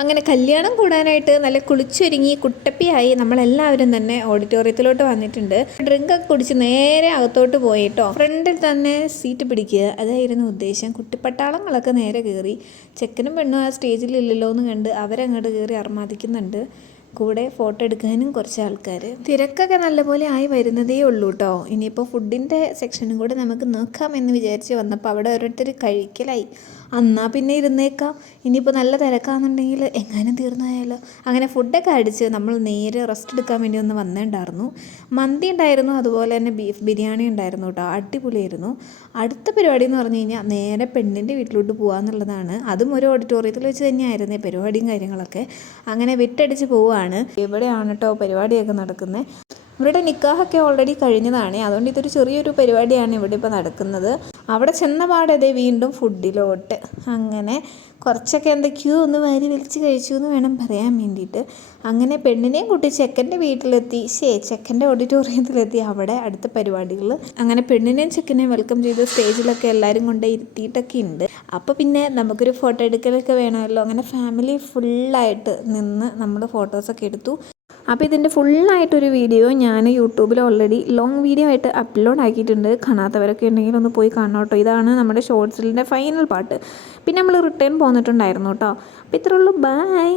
അങ്ങനെ കല്യാണം കൂടാനായിട്ട് നല്ല കുളിച്ചൊരുങ്ങി കുട്ടപ്പിയായി നമ്മളെല്ലാവരും തന്നെ ഓഡിറ്റോറിയത്തിലോട്ട് വന്നിട്ടുണ്ട്. ഡ്രിങ്കൊക്കെ കുടിച്ച് നേരെ അകത്തോട്ട് പോയിട്ടോ ഫ്രണ്ടിൽ തന്നെ സീറ്റ് പിടിക്കുക, അതായിരുന്നു ഉദ്ദേശം. കുട്ടിപ്പട്ടാളങ്ങളൊക്കെ നേരെ കയറി. ചെക്കനും പെണ്ണും ആ സ്റ്റേജിലില്ലല്ലോ എന്ന് കണ്ട് അവരങ്ങോട്ട് കയറി അർമാദിക്കുന്നുണ്ട്. കൂടെ ഫോട്ടോ എടുക്കാനും കുറച്ച് ആൾക്കാർ. തിരക്കൊക്കെ നല്ലപോലെ ആയി വരുന്നതേ ഉള്ളൂ കേട്ടോ. ഇനിയിപ്പോൾ ഫുഡിൻ്റെ സെക്ഷനും കൂടെ നമുക്ക് നോക്കാമെന്ന് വിചാരിച്ച് വന്നപ്പോൾ അവിടെ ഓരോരുത്തർ കഴിക്കലായി. എന്നാൽ പിന്നെ ഇരുന്നേക്കാം, ഇനിയിപ്പോൾ നല്ല തിരക്കാണെന്നുണ്ടെങ്കിൽ എങ്ങാനും തീർന്നായാലോ. അങ്ങനെ ഫുഡൊക്കെ അടിച്ച് നമ്മൾ നേരെ റെസ്റ്റ് എടുക്കാൻ വേണ്ടി ഒന്ന് വന്നിട്ടുണ്ടായിരുന്നു. മന്തി ഉണ്ടായിരുന്നു, അതുപോലെ തന്നെ ബീഫ് ബിരിയാണി ഉണ്ടായിരുന്നു കേട്ടോ. അടിപൊളിയായിരുന്നു. അടുത്ത പരിപാടി എന്ന് പറഞ്ഞു കഴിഞ്ഞാൽ നേരെ പെണ്ണിൻ്റെ വീട്ടിലോട്ട് പോകാമെന്നുള്ളതാണ്. അതും ഒരു ഓഡിറ്റോറിയത്തിൽ വെച്ച് തന്നെയായിരുന്നേ പരിപാടിയും കാര്യങ്ങളൊക്കെ. അങ്ങനെ വിട്ടടിച്ച് പോവുകയാണ്. ഇവിടെയാണ് കേട്ടോ പരിപാടിയൊക്കെ നടക്കുന്നത്. ഇവിടെ നിക്കാഹൊക്കെ ഓൾറെഡി കഴിഞ്ഞതാണ്, അതുകൊണ്ട് ഇതൊരു ചെറിയൊരു പരിപാടിയാണ് ഇവിടെ ഇപ്പോൾ നടക്കുന്നത്. അവിടെ ചെന്ന പാടതെ വീണ്ടും ഫുഡിലോട്ട്. അങ്ങനെ കുറച്ചൊക്കെ എന്തൊക്കെയോ ഒന്ന് വാരി വലിച്ച് കഴിച്ചു എന്ന് വേണം പറയാൻ വേണ്ടിയിട്ട്. അങ്ങനെ പെണ്ണിനെയും കൂട്ടി ചെക്കൻ്റെ വീട്ടിലെത്തി, ചെക്കൻ്റെ ഓഡിറ്റോറിയത്തിലെത്തി. അവിടെ അടുത്ത പരിപാടികൾ. അങ്ങനെ പെണ്ണിനെയും ചെക്കനെയും വെൽക്കം ചെയ്ത് സ്റ്റേജിലൊക്കെ എല്ലാവരും കൊണ്ട് ഇരുത്തിയിട്ടൊക്കെ ഉണ്ട്. അപ്പോൾ പിന്നെ നമുക്കൊരു ഫോട്ടോ എടുക്കലൊക്കെ വേണമല്ലോ. അങ്ങനെ ഫാമിലി ഫുള്ളായിട്ട് നിന്ന് നമ്മൾ ഫോട്ടോസൊക്കെ എടുത്തു. അപ്പോൾ ഇതിൻ്റെ ഫുള്ളായിട്ടൊരു വീഡിയോ ഞാൻ യൂട്യൂബിൽ ഓൾറെഡി ലോങ് വീഡിയോ ആയിട്ട് അപ്ലോഡ് ആക്കിയിട്ടുണ്ട്. കാണാത്തവരൊക്കെ ഉണ്ടെങ്കിൽ ഒന്ന് പോയി കാണണം കേട്ടോ. ഇതാണ് നമ്മുടെ ഷോർട്സിൻ്റെ ഫൈനൽ പാർട്ട്. പിന്നെ നമ്മൾ റിട്ടേൺ പോന്നിട്ടുണ്ടായിരുന്നു കേട്ടോ. അപ്പോൾ ഇത്രയുള്ളൂ. ബൈ.